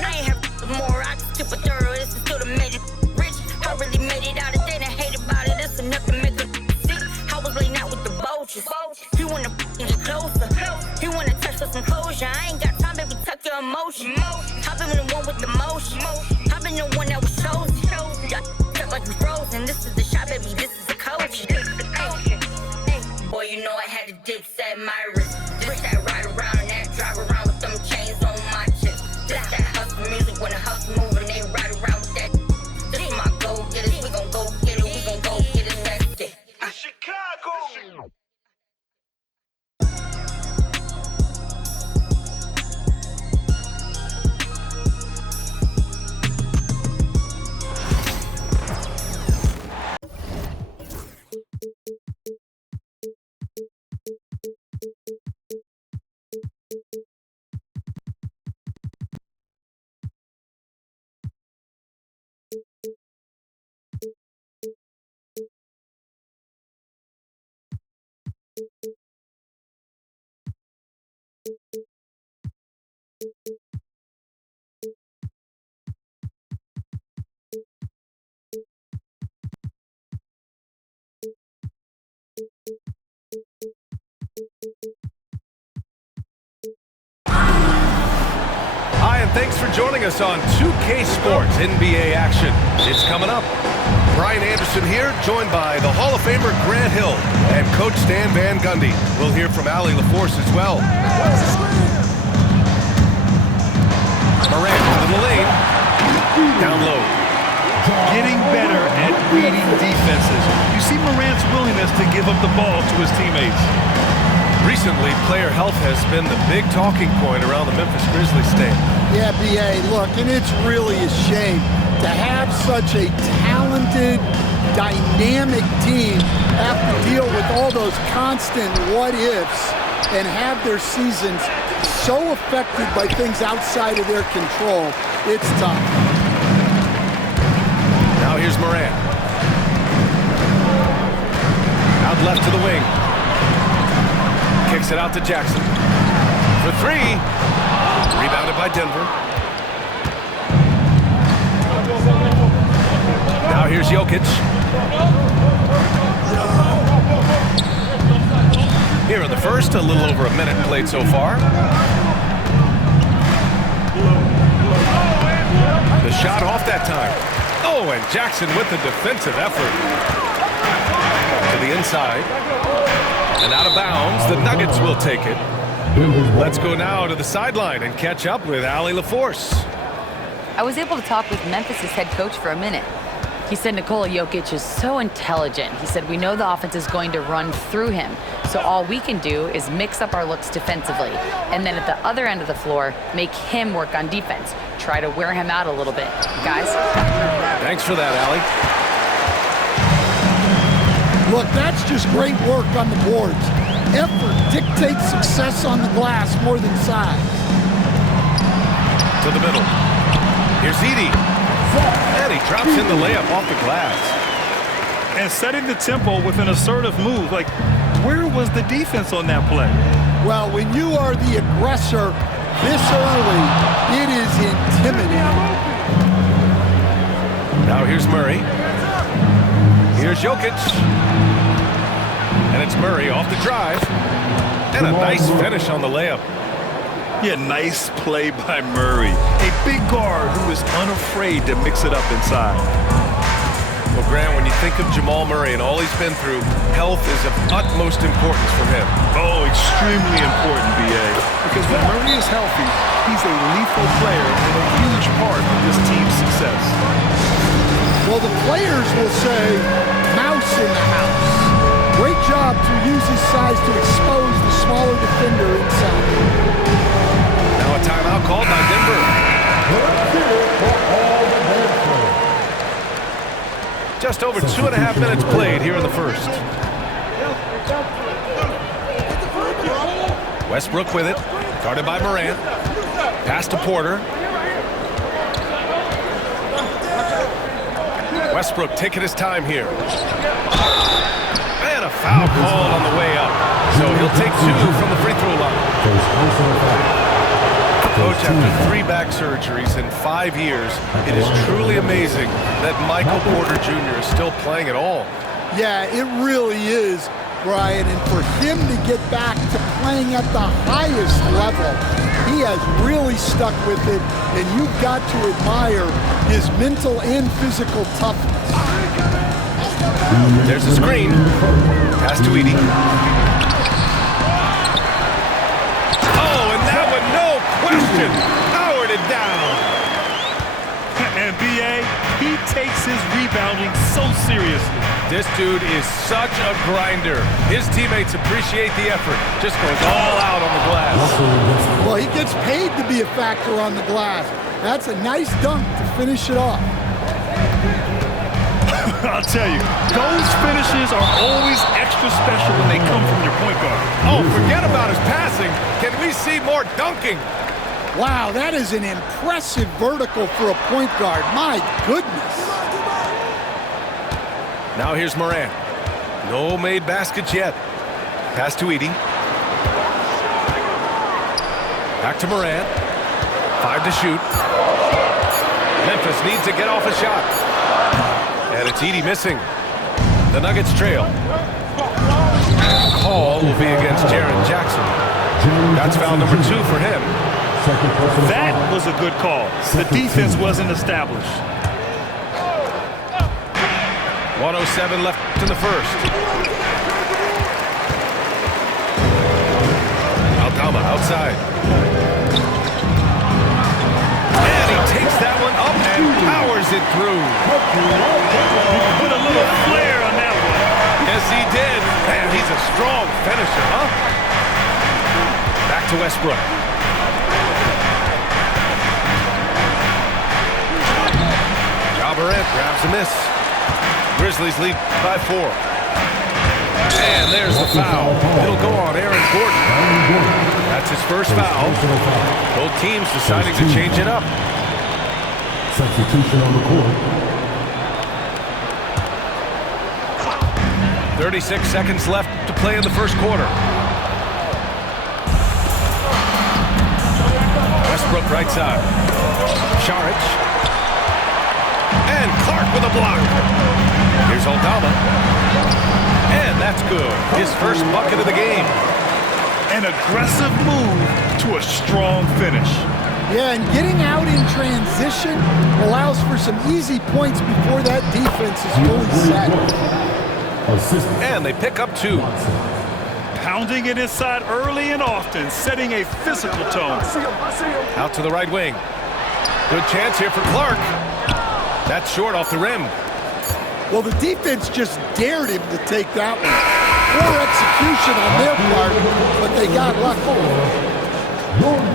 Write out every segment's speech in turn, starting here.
I ain't have more, I just tip a thorough. This is still the made it rich. I really made it out of there and hate about it. That's enough to make a sick. I was laying out with the vultures. He wanna get closer. He wanna touch for some closure. I ain't got time, baby, tuck your emotion. I've been the one with the motion. I've been the one that was chosen. Felt like we frozen. This is the shot, baby, this is the coach. Boy, you know I had the dips at my wrist. This that ride around and that drive around with them chains on my chest. This that hustle music when the hustle moving, they ride around with that. This is my go getters, we gon' go get it, we gon' go get it, that's it. Chicago! Hi, and thanks for joining us on 2K Sports NBA action. It's coming up. Brian Anderson here, joined by the Hall of Famer Grant Hill and Coach Stan Van Gundy. We'll hear from Allie LaForce as well. Morant into the lane. Down low. Getting better at reading defenses. You see Morant's willingness to give up the ball to his teammates. Recently, player health has been the big talking point around the Memphis Grizzlies stand. Yeah, B.A., look, and it's really a shame to have such a talented, dynamic team have to deal with all those constant what-ifs and have their seasons so affected by things outside of their control. It's tough. Now here's Morant. Out left to the wing. Kicks it out to Jackson. For three. Rebounded by Denver. Now here's Jokic. Here in the first, a little over a minute played so far. The shot off that time. Oh, and Jackson with the defensive effort. To the inside. And out of bounds, the Nuggets will take it. Let's go now to the sideline and catch up with Allie LaForce. I was able to talk with Memphis' head coach for a minute. He said Nikola Jokic is so intelligent. He said we know the offense is going to run through him, so all we can do is mix up our looks defensively. And then at the other end of the floor, make him work on defense. Try to wear him out a little bit. Guys? Thanks for that, Allie. Look, that's just great work on the boards. Effort dictates success on the glass more than size. To the middle. Here's Edey. And he drops in the layup off the glass. And setting the tempo with an assertive move. Like, where was the defense on that play? Well, when you are the aggressor this early, it is intimidating. Now here's Murray. Here's Jokic. And it's Murray off the drive. And a nice finish on the layup. Yeah, nice play by Murray. A big guard who is unafraid to mix it up inside. Well, Grant, when you think of Jamal Murray and all he's been through, health is of utmost importance for him. Oh, extremely important, B.A. Because when Murray is healthy, he's a lethal player and a huge part of this team's success. Well, the players will say, mouse in the house. Great job to use his size to expose the smaller defender inside. Now a timeout called by Denver. Just over 2.5 minutes played here in the first. Westbrook with it, guarded by Morant. Pass to Porter. Westbrook taking his time here. And a foul called on the way up. So he'll take two from the free throw line. Coach, after 3 back surgeries in 5 years, it is truly amazing that Michael Porter Jr. is still playing at all. Yeah, it really is, Brian. And for him to get back to playing at the highest level, he has really stuck with it, and you've got to admire his mental and physical toughness. There's a screen. Pass to Edey. Oh, and that one, no question, powered it down. And B.A., he takes his rebounding so seriously. This dude is such a grinder. His teammates appreciate the effort. Just goes all out on the glass. Well, he gets paid to be a factor on the glass. That's a nice dunk to finish it off. I'll tell you, those finishes are always extra special when they come from your point guard. Oh, forget about his passing. Can we see more dunking? Wow, that is an impressive vertical for a point guard. My goodness. Now here's Morant. No made baskets yet. Pass to Edey. Back to Morant. 5 to shoot. Memphis needs to get off a shot. And it's Edey missing. The Nuggets trail. Call will be against Jaren Jackson. That's foul number 2 for him. That was a good call. The defense wasn't established. 1:07 left in the first. Aldama outside. And he takes that one up and powers it through. Put a little flair on that one. Yes, he did. Man, he's a strong finisher, huh? Back to Westbrook. Ja Morant grabs a miss. Grizzlies lead by 4. And there's the foul. It'll go on Aaron Gordon. That's his first foul. Both teams deciding to change it up. Substitution on the court. 36 seconds left to play in the first quarter. Westbrook right side. Saric. And Clark with a block. Here's Aldama. And that's good. His first bucket of the game. An aggressive move to a strong finish. Yeah, and getting out in transition allows for some easy points before that defense is fully set. And they pick up 2. Pounding it inside early and often, setting a physical tone. Out to the right wing. Good chance here for Clark. That's short off the rim. Well, the defense just dared him to take that one. Poor execution on their part, but they got lucky.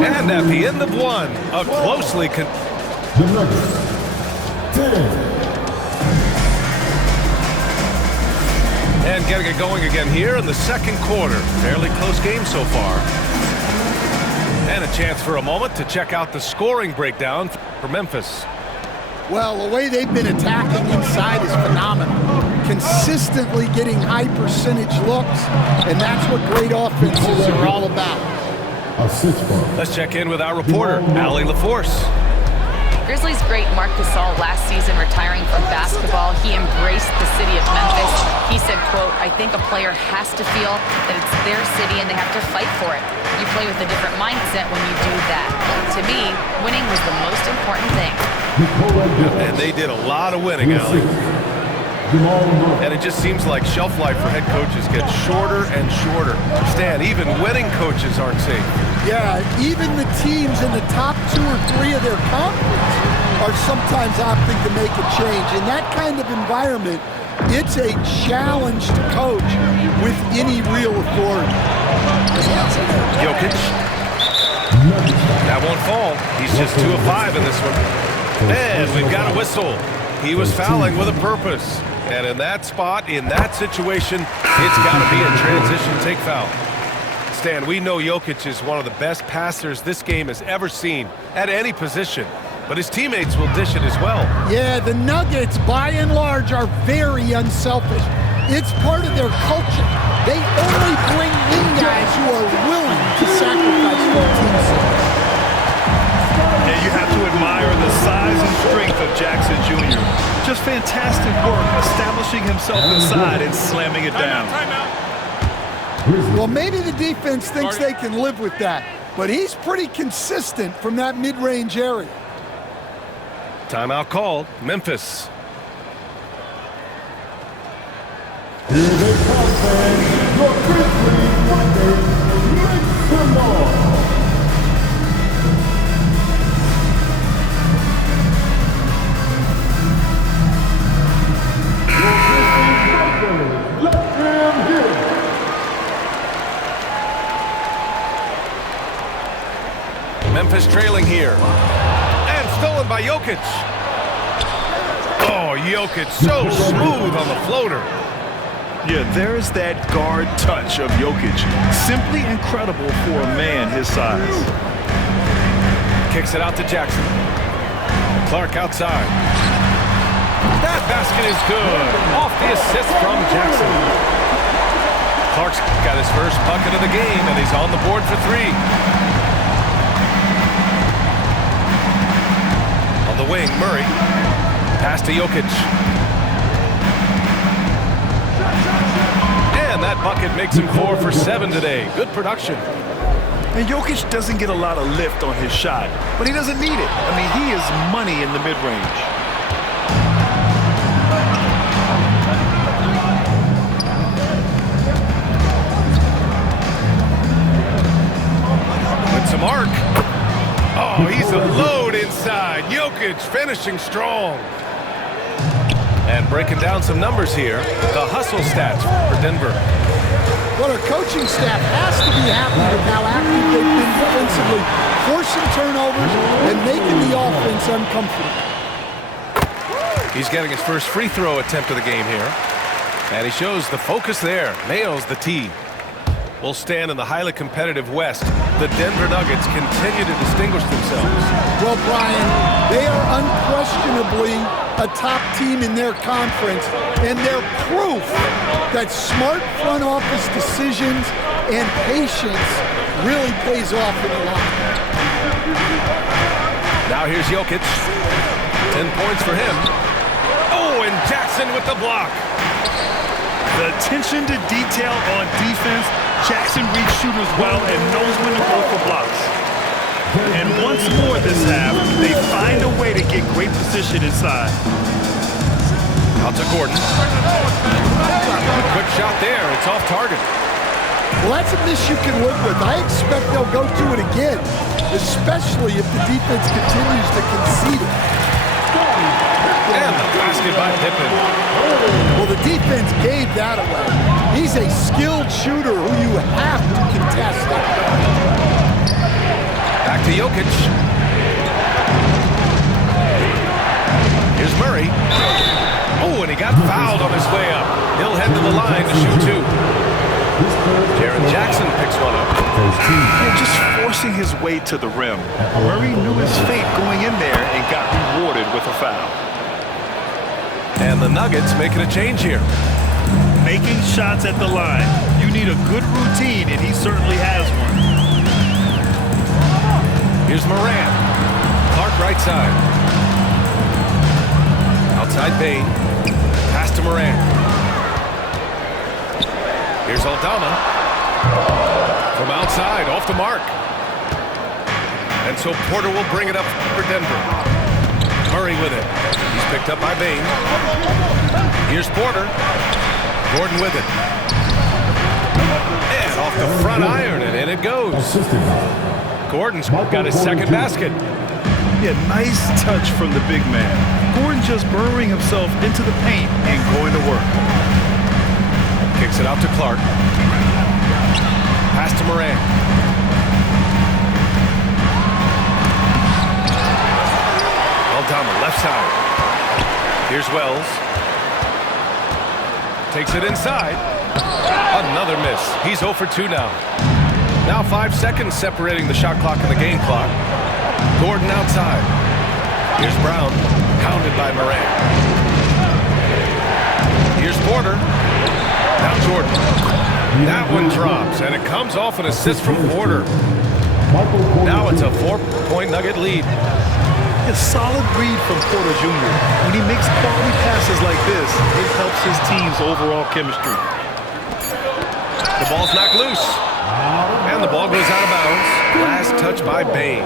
And at the end of 1, a closely The Nuggets, 10. And getting it going again here in the second quarter. Fairly close game so far. And a chance for a moment to check out the scoring breakdown for Memphis. Well, the way they've been attacking inside is phenomenal. Consistently getting high percentage looks, and that's what great offenses are all about. Let's check in with our reporter, Allie LaForce. Grizzlies great Marc Gasol last season retiring from basketball, he embraced the city of Memphis. He said, quote, "I think a player has to feel that it's their city and they have to fight for it. You play with a different mindset when you do that. To me, winning was the most important thing." And they did a lot of winning, Allie. And it just seems like shelf life for head coaches gets shorter and shorter. Stan, even winning coaches aren't safe. Yeah, even the teams in the top 2 or 3 of their conference are sometimes opting to make a change. In that kind of environment, it's a challenge to coach with any real authority. Jokic. That won't fall. He's just 2 of 5 in this one. And we've got a whistle. He was fouling with a purpose. And in that spot, in that situation, it's got to be a transition take foul. Stan, we know Jokic is one of the best passers this game has ever seen at any position. But his teammates will dish it as well. Yeah, the Nuggets, by and large, are very unselfish. It's part of their culture. They only bring in guys who are willing to sacrifice for team's sake. Jackson Jr. Just fantastic work establishing himself inside and slamming it down. Well, maybe the defense thinks they can live with that, but he's pretty consistent from that mid-range area. Timeout called. Memphis. Here they come, fans. Your Grizzlies Monday. Make some noise. Let them hear it. Memphis trailing here. And stolen by Jokic. Oh, Jokic so smooth on the floater. Yeah, there's that guard touch of Jokic. Simply incredible for a man his size. Kicks it out to Jackson. Clark outside. That basket is good. Off the assist from Jackson. Clark's got his first bucket of the game, and he's on the board for three. On the wing, Murray. Pass to Jokic. And that bucket makes him 4 for 7 today. Good production. And Jokic doesn't get a lot of lift on his shot, but he doesn't need it. I mean, he is money in the mid-range. With some arc. Oh, he's a load inside. Jokic finishing strong. And breaking down some numbers here, the hustle stats for Denver. Well, our coaching staff has to be happy with how active they've been defensively, forcing turnovers and making the offense uncomfortable. He's getting his first free throw attempt of the game here. And he shows the focus there. Nails the tee. Will stand in the highly competitive West. The Denver Nuggets continue to distinguish themselves. Well, Brian, they are unquestionably a top team in their conference, and they're proof that smart front office decisions and patience really pays off in the long run. Now here's Jokic. 10 points for him. Oh, and Jackson with the block. The attention to detail on defense. Jackson reads shooters well and knows when to go for blocks. And once more this half, they find a way to get great position inside. Out to Gordon. Quick shot there. It's off target. Well, that's a miss you can live with. I expect they'll go to it again, especially if the defense continues to concede it. And the basket by Pippen. Well, the defense gave that away. He's a skilled shooter who you have to contest. Back to Jokic. Here's Murray. Oh, and he got fouled on his way up. He'll head to the line to shoot two. Jaren Jackson picks one up. Yeah, just forcing his way to the rim. Murray knew his fate going in there and got rewarded with a foul. And the Nuggets making a change here. Making shots at the line. You need a good routine, and he certainly has one. Here's Moran. Clark right side. Outside Bain. Pass to Moran. Here's Aldama. From outside, off the mark. And so Porter will bring it up for Denver. Murray with it. He's picked up by Bain. Here's Porter. Gordon with it. And off the front iron, and in it goes. Gordon's got his second basket. Yeah, nice touch from the big man. Gordon just burrowing himself into the paint and going to work. Kicks it out to Clark. Pass to Moran. Well down the left side. Here's Wells. Takes it inside. Another miss. He's 0 for 2 now. Now 5 seconds separating the shot clock and the game clock. Gordon outside. Here's Brown. Pounded by Moran. Here's Porter. Now Jordan. That one drops, and it comes off an assist from Porter. Now it's a 4-point Nugget lead. Yeah, a solid read from Porter Jr. When he makes quality passes like this, it helps his team's overall chemistry. The ball's knocked loose. And the ball goes out of bounds. Last touch by Bane.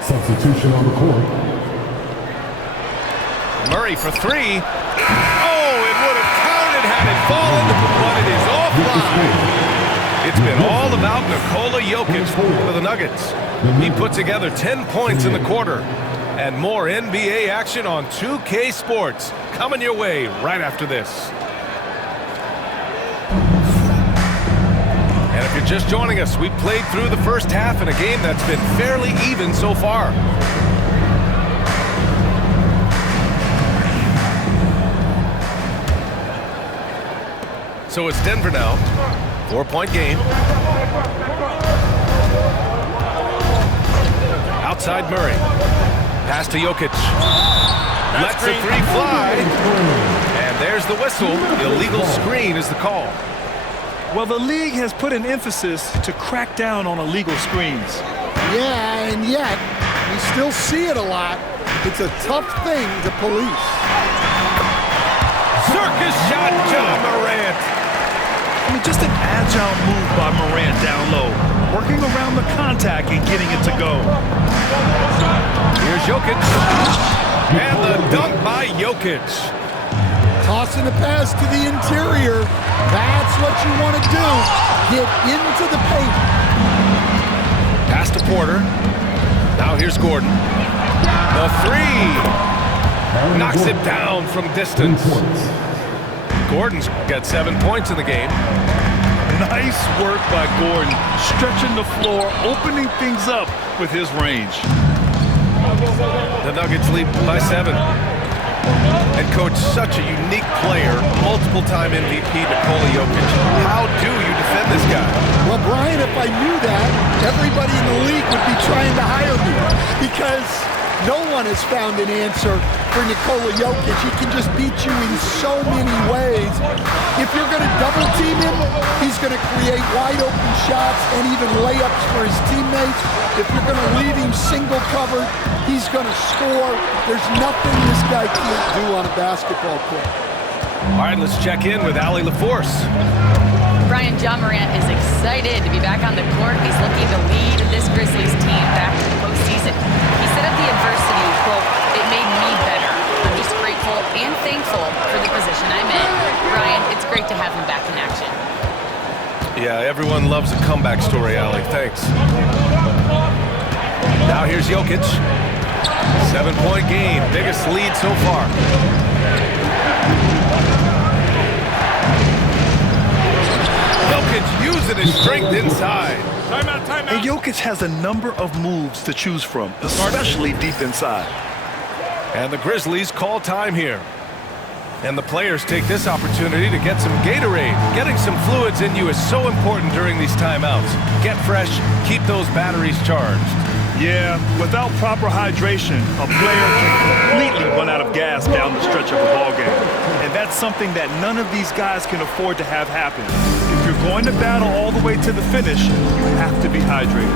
Substitution on the court. Murray for three. Oh, it would have counted had it fallen, but it is offline. It's been all about Nikola Jokic for the Nuggets. He put together 10 points in the quarter. And more NBA action on 2K Sports coming your way right after this. And if you're just joining us, we played through the first half in a game that's been fairly even so far. So it's Denver now. 4-point game. Outside Murray. Pass to Jokic. Lets the three fly. And there's the whistle. Illegal screen is the call. Well, the league has put an emphasis to crack down on illegal screens. Yeah, and yet, we still see it a lot. It's a tough thing to police. Circus shot, John Morant. I mean, just an agile move by Morant down low, working around the contact and getting it to go. Here's Jokic. And the dunk by Jokic. Tossing the pass to the interior. That's what you want to do. Get into the paint. Pass to Porter. Now here's Gordon. The three. Knocks it down from distance. Gordon's got 7 points in the game. Nice work by Gordon, stretching the floor, opening things up with his range. The Nuggets lead by 7. And coach, such a unique player, multiple-time MVP Nikola Jokic. How do you defend this guy? Well, Brian, if I knew that, everybody in the league would be trying to hire me because no one has found an answer for Nikola Jokic. He can just beat you in so many ways. If you're going to double team him, he's going to create wide open shots and even layups for his teammates. If you're going to leave him single covered, he's going to score. There's nothing this guy can't do on a basketball court. All right, let's check in with Allie LaForce. Brian, John Morant is excited to be back on the court. He's looking to lead this Grizzlies team back to the postseason. He said of the adversity, quote, "It made me better. I'm just grateful and thankful for the position I'm in." Brian, it's great to have him back in action. Yeah, everyone loves a comeback story, Allie. Thanks. Now here's Jokic. 7-point game, biggest lead so far. Jokic using his strength inside. Timeout. And Jokic has a number of moves to choose from, especially deep inside. And the Grizzlies call time here. And the players take this opportunity to get some Gatorade. Getting some fluids in you is so important during these timeouts. Get fresh, keep those batteries charged. Yeah, without proper hydration, a player can completely run out of gas down the stretch of a ballgame. And that's something that none of these guys can afford to have happen. If you're going to battle all the way to the finish, you have to be hydrated.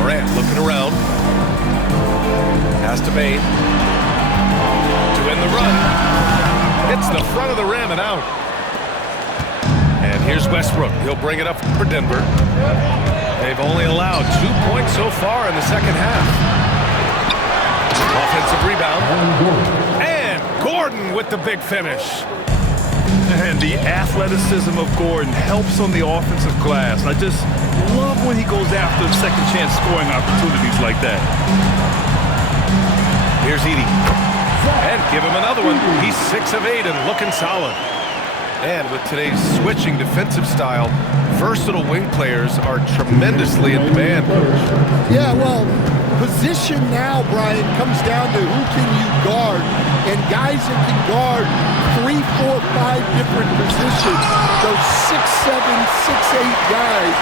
Morant looking around. Pass to Bane. To win the run. Hits the front of the rim and out. And here's Westbrook. He'll bring it up for Denver. They've only allowed 2 points so far in the second half. Offensive rebound. And Gordon with the big finish. And the athleticism of Gordon helps on the offensive glass. I just love when he goes after second chance scoring opportunities like that. Here's Edey. And give him another one. He's 6 of 8 and looking solid. And with today's switching defensive style, versatile wing players are tremendously in demand. Yeah, well, position now, Brian, comes down to who can you guard. And guys that can guard 3, 4, 5 different positions, those 6'7", 6'8" guys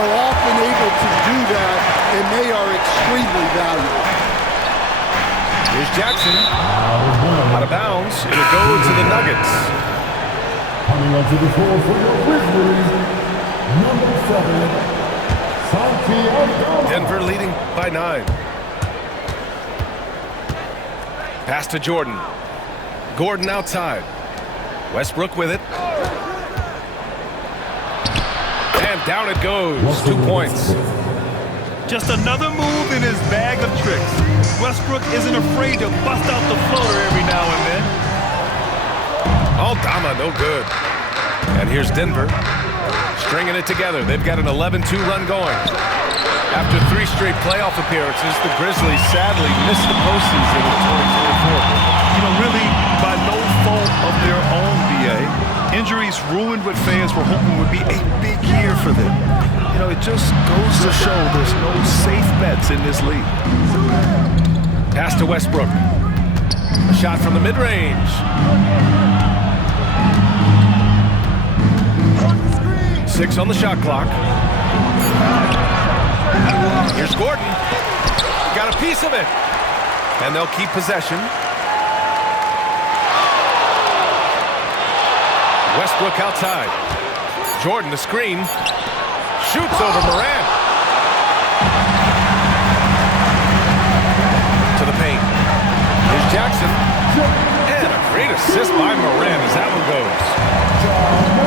are often able to do that, and they are extremely valuable. Here's Jackson. Out of bounds. It'll go to the Nuggets. Coming onto the floor for your Grizzlies, number 7, Denver leading by 9. Pass to Jordan. Gordon outside. Westbrook with it. And down it goes. 2 points. Just another move in his bag of tricks. Westbrook isn't afraid to bust out the floater every now and then. Aldama, no good. And here's Denver, stringing it together. They've got an 11-2 run going. After 3 straight playoff appearances, the Grizzlies sadly missed the postseason in 2024. You know, really, by no fault of their own, BA. Injuries ruined what fans were hoping would be a big year for them. You know, it just goes to show there's no safe bets in this league. Pass to Westbrook. A shot from the mid-range. 6 on the shot clock. Here's Gordon. Got a piece of it. And they'll keep possession. Westbrook outside. Jordan, the screen. Shoots over Morant. To the paint. Here's Jackson. And a great assist by Morant as that one goes.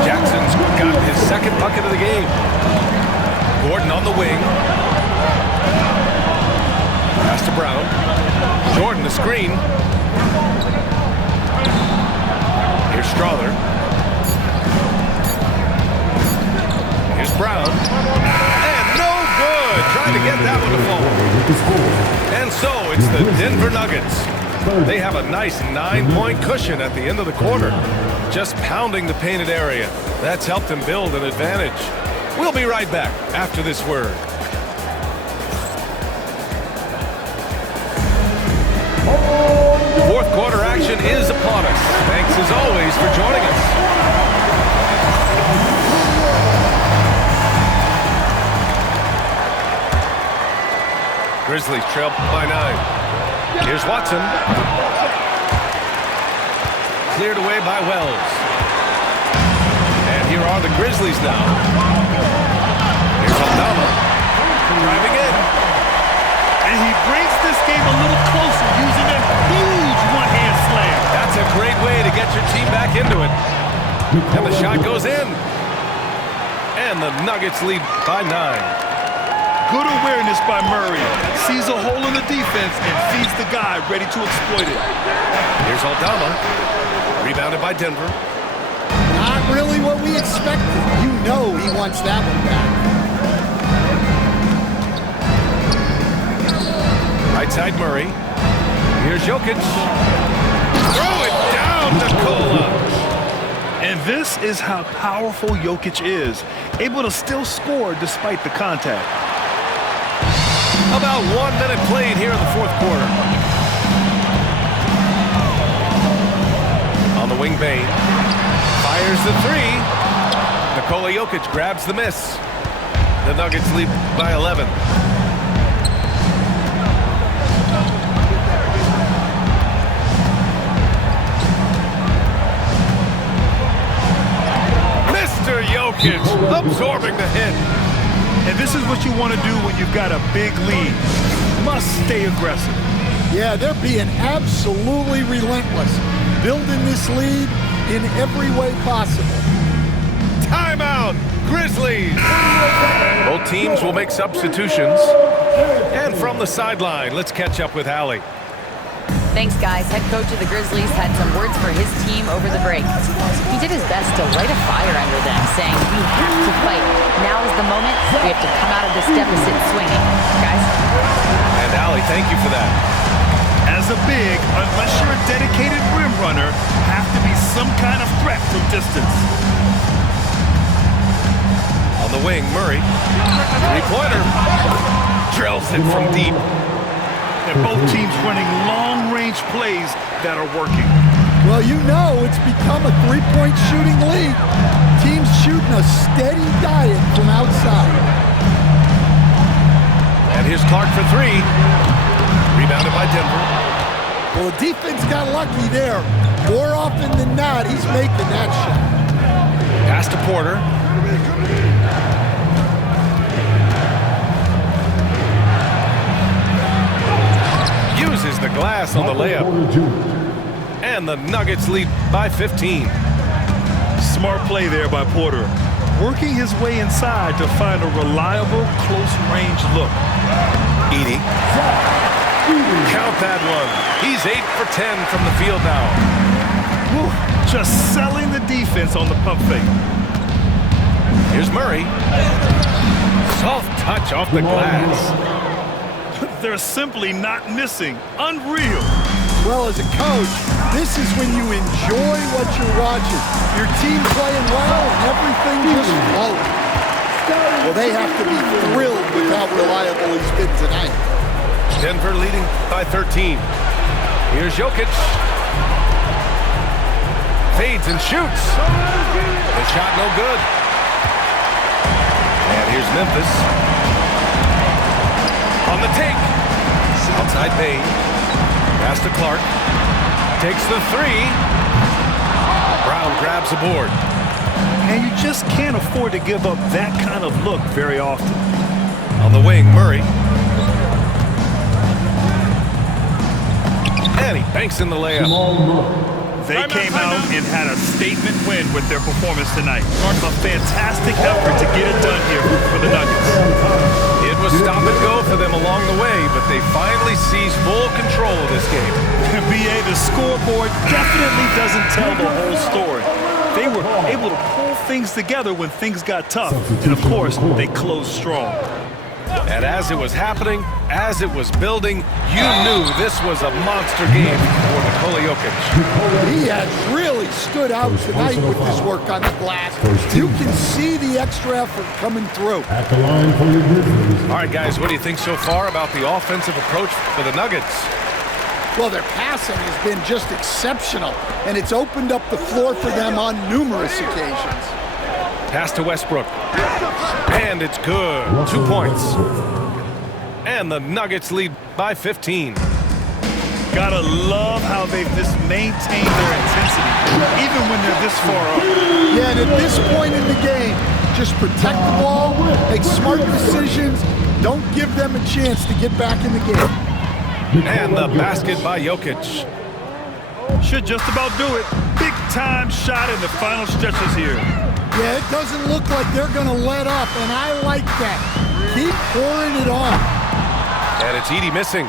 Jackson's got his second bucket of the game. Gordon on the wing. Pass to Brown. Jordan, the screen. Here's Strawther. Here's Brown. And no good. Trying to get that one to fall. And so it's the Denver Nuggets. They have a nice 9-point cushion at the end of the quarter. Just pounding the painted area. That's helped them build an advantage. We'll be right back after this word. Fourth quarter action is upon us. Thanks as always for joining us. Grizzlies trail by 9. Here's Watson. Cleared away by Wells. And here are the Grizzlies now. Here's Aldama. Driving in. And he brings this game a little closer using a huge one-hand slam. That's a great way to get your team back into it. And the shot goes in. And the Nuggets lead by 9. Good awareness by Murray. Sees a hole in the defense and feeds the guy ready to exploit it. Here's Aldama. Rebounded by Denver. Not really what we expected. You know he wants that one back. Right side Murray. Here's Jokic. Throw it down to Nikola. And this is how powerful Jokic is. Able to still score despite the contact. About 1 minute played here in the fourth quarter. On the wing, Bane fires the 3. Nikola Jokic grabs the miss. The Nuggets lead by 11. Mr. Jokic absorbing the hit. And this is what you want to do when you've got a big lead. Must stay aggressive. Yeah, they're being absolutely relentless. Building this lead in every way possible. Timeout, Grizzlies. Both teams will make substitutions. And from the sideline, let's catch up with Allie. Thanks, guys. Head coach of the Grizzlies had some words for his team over the break. He did his best to light a fire under them, saying, "We have to fight. Now is the moment. We have to come out of this deficit swinging." Guys? And Allie, thank you for that. As a big, unless you're a dedicated rim runner, have to be some kind of threat from distance. On the wing, Murray. Three-pointer. Drills it from deep. And both teams running long-range plays that are working. Well, you know it's become a three-point shooting league. Teams shooting a steady diet from outside. And here's Clark for 3. Rebounded by Denver. Well, the defense got lucky there. More often than not, he's making that shot. Pass to Porter. miss on the layup. Porter Jr. And the Nuggets lead by 15. Smart play there by Porter. Working his way inside to find a reliable, close-range look. Edey. Count that one. He's 8 for 10 from the field now. Whew, just selling the defense on the pump fake. Here's Murray. Soft touch off the glass. They're simply not missing. Unreal. Well, as a coach, this is when you enjoy what you're watching. Your team playing well and everything just flowing. Well, they have to be thrilled with how reliable he's been tonight. Denver leading by 13. Here's Jokic. Fades and shoots. The shot no good. And here's Memphis. On the take. Outside Payne. Pass to Clark. Takes the three. Brown grabs the board. And you just can't afford to give up that kind of look very often. On the wing, Murray. And he banks in the layup. They came out and had a statement win with their performance tonight. A fantastic effort to get it done here for the Nuggets. It was stop and go for them along the way, but they finally seized full control of this game. BA, the scoreboard definitely doesn't tell the whole story. They were able to pull things together when things got tough. And of course, they closed strong. And as it was happening, as it was building, you knew this was a monster game for Nikola Jokic. He has really stood out tonight with his work on the glass. You can see the extra effort coming through. At the line for your Grizzlies. All right, guys, what do you think so far about the offensive approach for the Nuggets? Well, their passing has been just exceptional, and it's opened up the floor for them on numerous occasions. Pass to Westbrook. And it's good. 2 points. And the Nuggets lead by 15. Gotta love how they've just maintained their intensity, even when they're this far up. Yeah, and at this point in the game, just protect the ball, make smart decisions, don't give them a chance to get back in the game. And the basket by Jokic. Should just about do it. Big time shot in the final stretches here. Yeah, it doesn't look like they're going to let up, and I like that. Keep pouring it on. And it's Edey missing.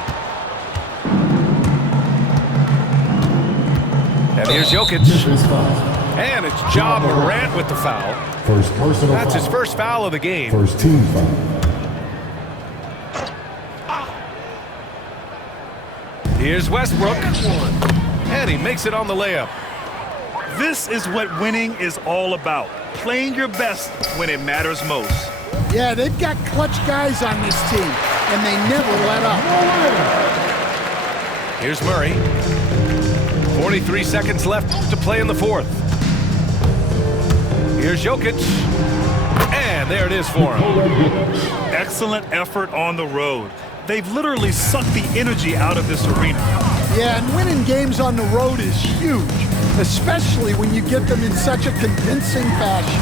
And here's Jokic. And it's Ja Morant with the foul. First personal That's foul. his first foul of the game. First team foul. Here's Westbrook. And he makes it on the layup. This is what winning is all about. Playing your best when it matters most. Yeah, they've got clutch guys on this team, and they never let up. Here's Murray. 43 seconds left to play in the fourth. Here's Jokic. And there it is for him. Excellent effort on the road. They've literally sucked the energy out of this arena. Yeah, and winning games on the road is huge, especially when you get them in such a convincing fashion.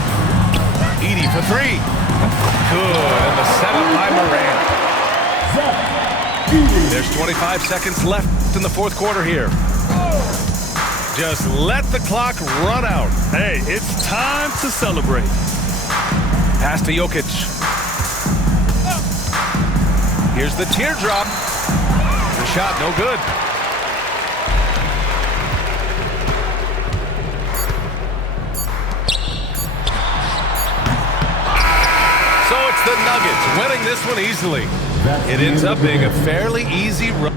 Edey for three. Good, and the setup by Morant. There's 25 seconds left in the fourth quarter here. Just let the clock run out. Hey, it's time to celebrate. Pass to Jokic. Here's the teardrop. The shot no good. So it's the Nuggets winning this one easily. It ends up being a fairly easy run.